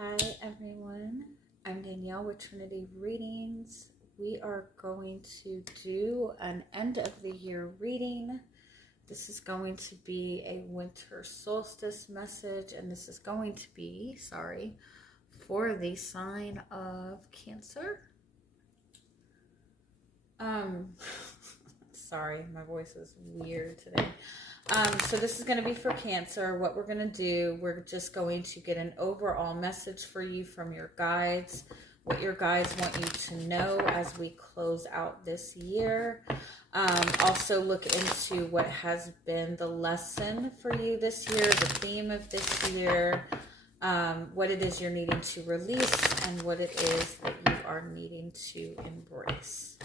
Hi everyone, I'm Danielle with Trinity Readings. We are going to do an end of the year reading. This is going to be a winter solstice message, and this is going to be, for the sign of Cancer. Sorry, my voice is weird today. So this is going to be for Cancer. What we're going to do, we're just going to get an overall message for you from your guides, what your guides want you to know as we close out this year. Also look into what has been the lesson for you this year, the theme of this year, what it is you're needing to release, and what it is that you are needing to embrace.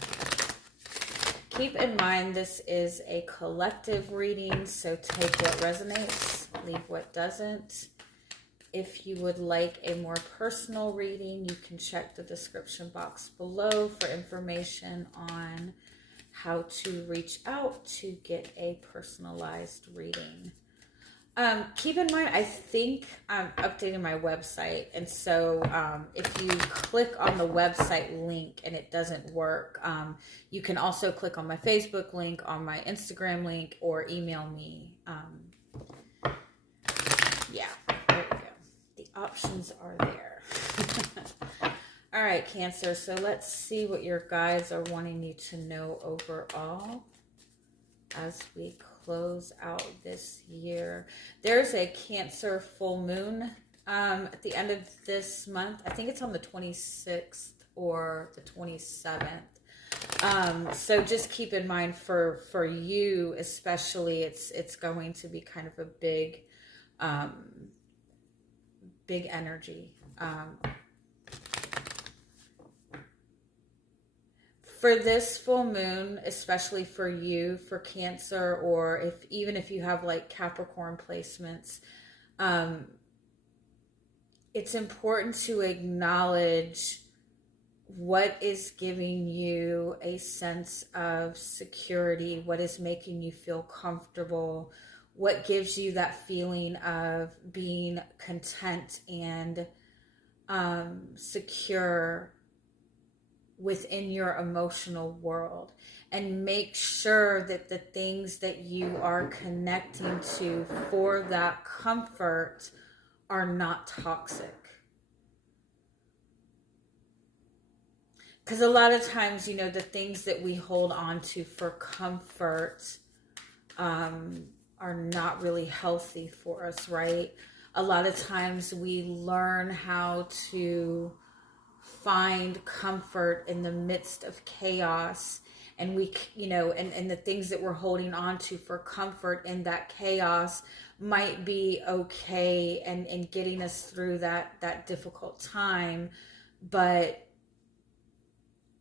Keep in mind this is a collective reading, so take what resonates, leave what doesn't. If you would like a more personal reading, you can check the description box below for information on how to reach out to get a personalized reading. Keep in mind, I think I'm updating my website, and so if you click on the website link and it doesn't work, you can also click on my Facebook link, on my Instagram link, or email me. Yeah, there we go. The options are there. All right, Cancer, so let's see what your guides are wanting you to know overall as we close out this year. There's a Cancer full moon at the end of this month. I think it's on the 26th or the 27th. So just keep in mind for you especially, it's going to be kind of a big energy. For this full moon, especially for you, for Cancer, or even if you have like Capricorn placements, it's important to acknowledge what is giving you a sense of security, what is making you feel comfortable, what gives you that feeling of being content and secure within your emotional world, and make sure that the things that you are connecting to for that comfort are not toxic. Because a lot of times, the things that we hold on to for comfort are not really healthy for us, right? A lot of times we learn how to find comfort in the midst of chaos, and we and the things that we're holding on to for comfort in that chaos might be okay and getting us through that difficult time, but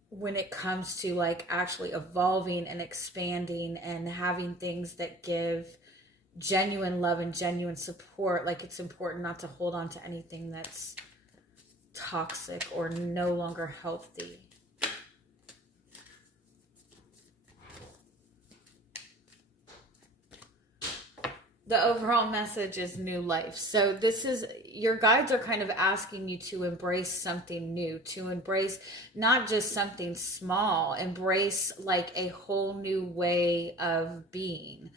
when it comes to like actually evolving and expanding and having things that give genuine love and genuine support, like it's important not to hold on to anything that's toxic or no longer healthy. The overall message is new life. So this is, your guides are kind of asking you to embrace something new, to embrace not just something small, embrace like a whole new way of being.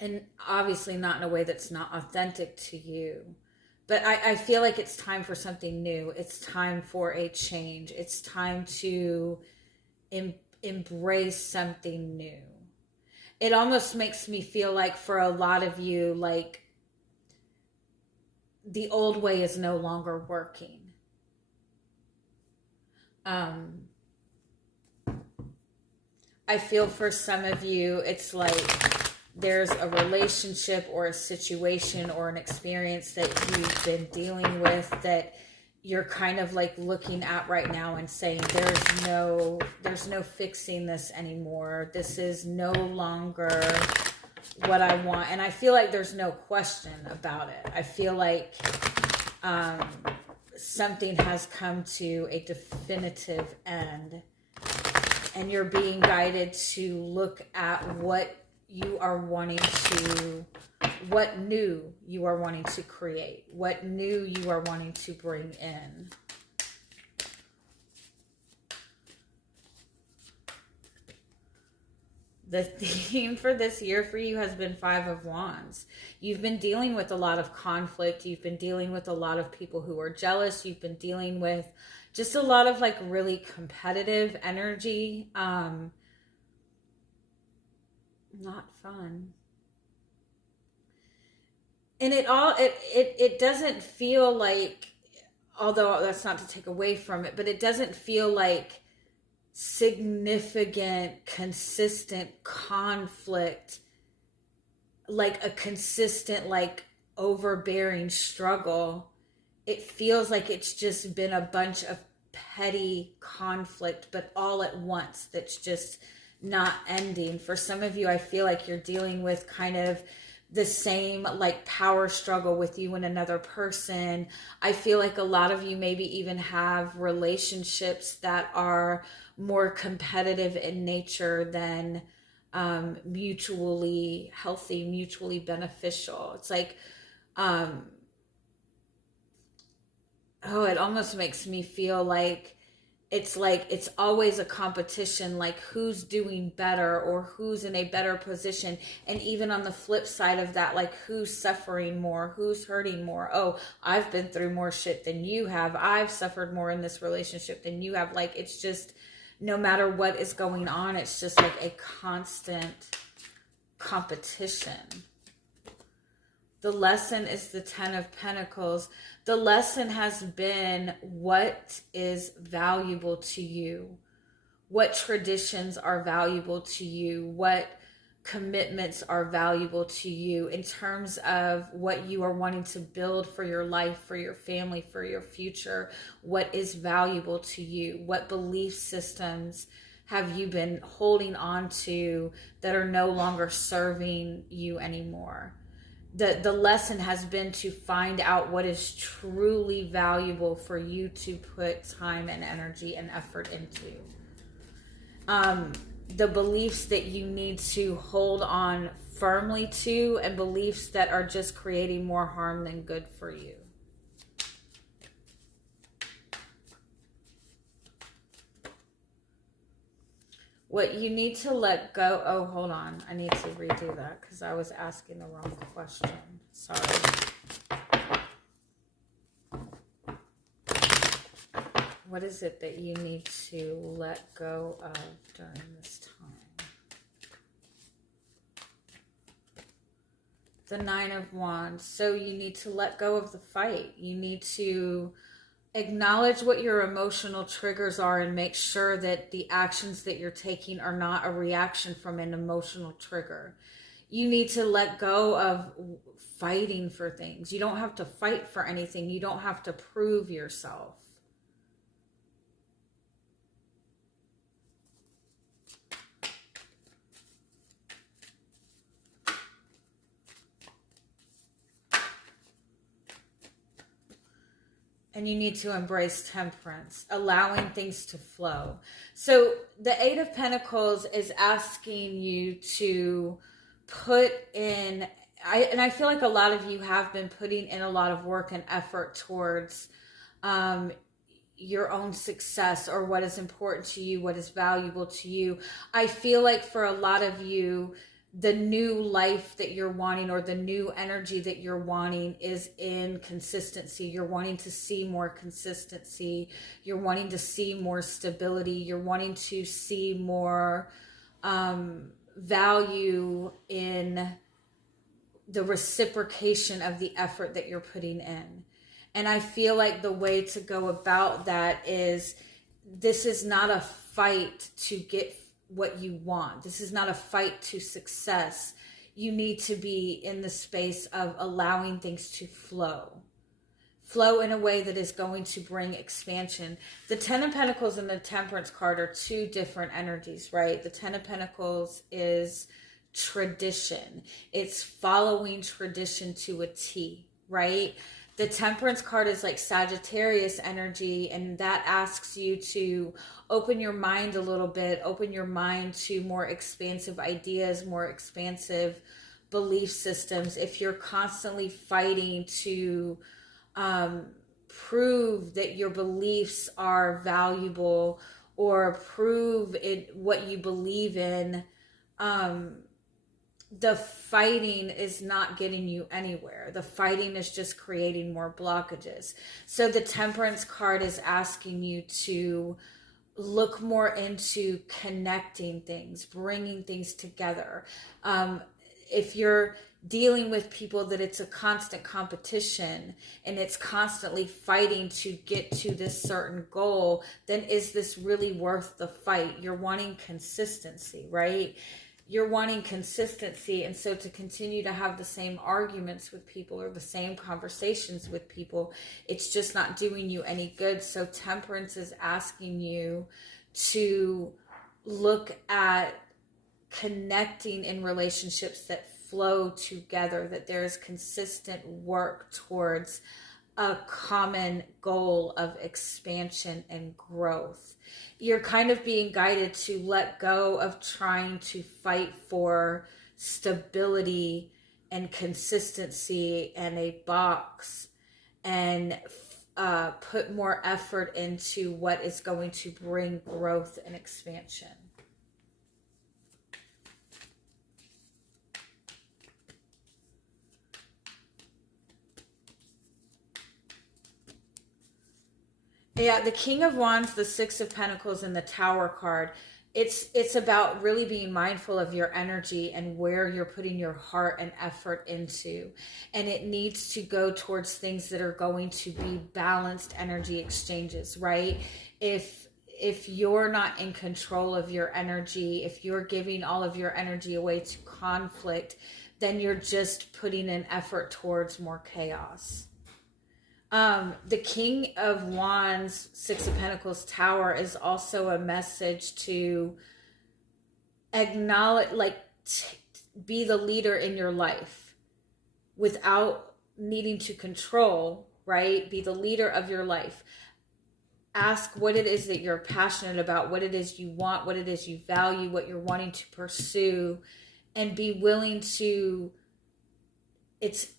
And obviously not in a way that's not authentic to you. But I feel like it's time for something new. It's time for a change. It's time to embrace something new. It almost makes me feel like for a lot of you, like the old way is no longer working. I feel for some of you, it's like there's a relationship or a situation or an experience that you've been dealing with that you're kind of like looking at right now and saying, there's no fixing this anymore. This is no longer what I want. And I feel like there's no question about it. I feel like something has come to a definitive end, and you're being guided to look at what you are wanting to, what new you are wanting to create, what new you are wanting to bring in. The theme for this year for you has been Five of Wands. You've been dealing with a lot of conflict. You've been dealing with a lot of people who are jealous. You've been dealing with just a lot of like really competitive energy. Not fun. And it doesn't feel like, although that's not to take away from it, but it doesn't feel like significant, consistent conflict, like a consistent, like overbearing struggle. It feels like it's just been a bunch of petty conflict, but all at once, that's just not ending. For some of you, I feel like you're dealing with kind of the same like power struggle with you and another person. I feel like a lot of you maybe even have relationships that are more competitive in nature than mutually healthy, mutually beneficial. It's like, it almost makes me feel like it's always a competition, like who's doing better or who's in a better position. And even on the flip side of that, like who's suffering more, who's hurting more. Oh, I've been through more shit than you have. I've suffered more in this relationship than you have. Like, it's just, no matter what is going on, it's just like a constant competition. The lesson is the Ten of Pentacles. The lesson has been what is valuable to you, what traditions are valuable to you, what commitments are valuable to you in terms of what you are wanting to build for your life, for your family, for your future. What is valuable to you? What belief systems have you been holding on to that are no longer serving you anymore? The lesson has been to find out what is truly valuable for you to put time and energy and effort into. The beliefs that you need to hold on firmly to, and beliefs that are just creating more harm than good for you. What you need to let go. Oh, hold on. I need to redo that because I was asking the wrong question. Sorry. What is it that you need to let go of during this time? The Nine of Wands. So you need to let go of the fight. You need to acknowledge what your emotional triggers are and make sure that the actions that you're taking are not a reaction from an emotional trigger. You need to let go of fighting for things. You don't have to fight for anything. You don't have to prove yourself. And you need to embrace temperance, allowing things to flow. So the Eight of Pentacles is asking you to put in, and I feel like a lot of you have been putting in a lot of work and effort towards your own success, or what is important to you, what is valuable to you. I feel like for a lot of you, the new life that you're wanting, or the new energy that you're wanting, is in consistency. You're wanting to see more consistency. You're wanting to see more stability. You're wanting to see more value in the reciprocation of the effort that you're putting in. And I feel like the way to go about that is, this is not a fight to get what you want. This is not a fight to success. You need to be in the space of allowing things to flow in a way that is going to bring expansion. The Ten of Pentacles and the Temperance card are two different energies, right? The Ten of Pentacles is tradition. It's following tradition to a T, right? The Temperance card is like Sagittarius energy, and that asks you to open your mind a little bit, open your mind to more expansive ideas, more expansive belief systems. If you're constantly fighting to prove that your beliefs are valuable or prove it what you believe in, the fighting is not getting you anywhere. The fighting is just creating more blockages. So the Temperance card is asking you to look more into connecting things, bringing things together. If you're dealing with people that it's a constant competition and it's constantly fighting to get to this certain goal, then is this really worth the fight? You're wanting consistency, right? You're wanting consistency, and so to continue to have the same arguments with people or the same conversations with people, it's just not doing you any good. So Temperance is asking you to look at connecting in relationships that flow together, that there's consistent work towards a common goal of expansion and growth. You're kind of being guided to let go of trying to fight for stability and consistency and a box, and put more effort into what is going to bring growth and expansion. Yeah, the King of Wands, the Six of Pentacles, and the Tower card. It's about really being mindful of your energy and where you're putting your heart and effort into. And it needs to go towards things that are going to be balanced energy exchanges, right? If you're not in control of your energy, if you're giving all of your energy away to conflict, then you're just putting an effort towards more chaos. The King of Wands, Six of Pentacles, Tower is also a message to acknowledge, like, be the leader in your life without needing to control, right? Be the leader of your life. Ask what it is that you're passionate about, what it is you want, what it is you value, what you're wanting to pursue, and be willing to, it's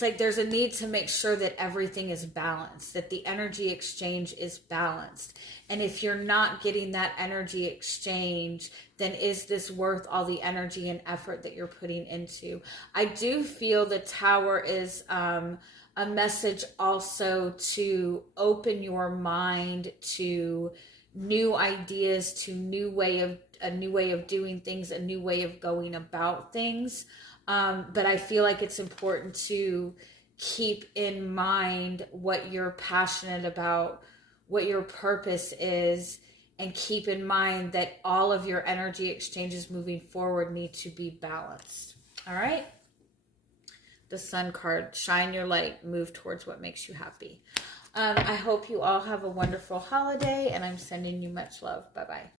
like there's a need to make sure that everything is balanced, that the energy exchange is balanced. And if you're not getting that energy exchange, then is this worth all the energy and effort that you're putting into? I do feel the Tower is a message also to open your mind to new ideas, to a new way of doing things, a new way of going about things. But I feel like it's important to keep in mind what you're passionate about, what your purpose is, and keep in mind that all of your energy exchanges moving forward need to be balanced. All right? The Sun card, shine your light, move towards what makes you happy. I hope you all have a wonderful holiday, and I'm sending you much love. Bye-bye.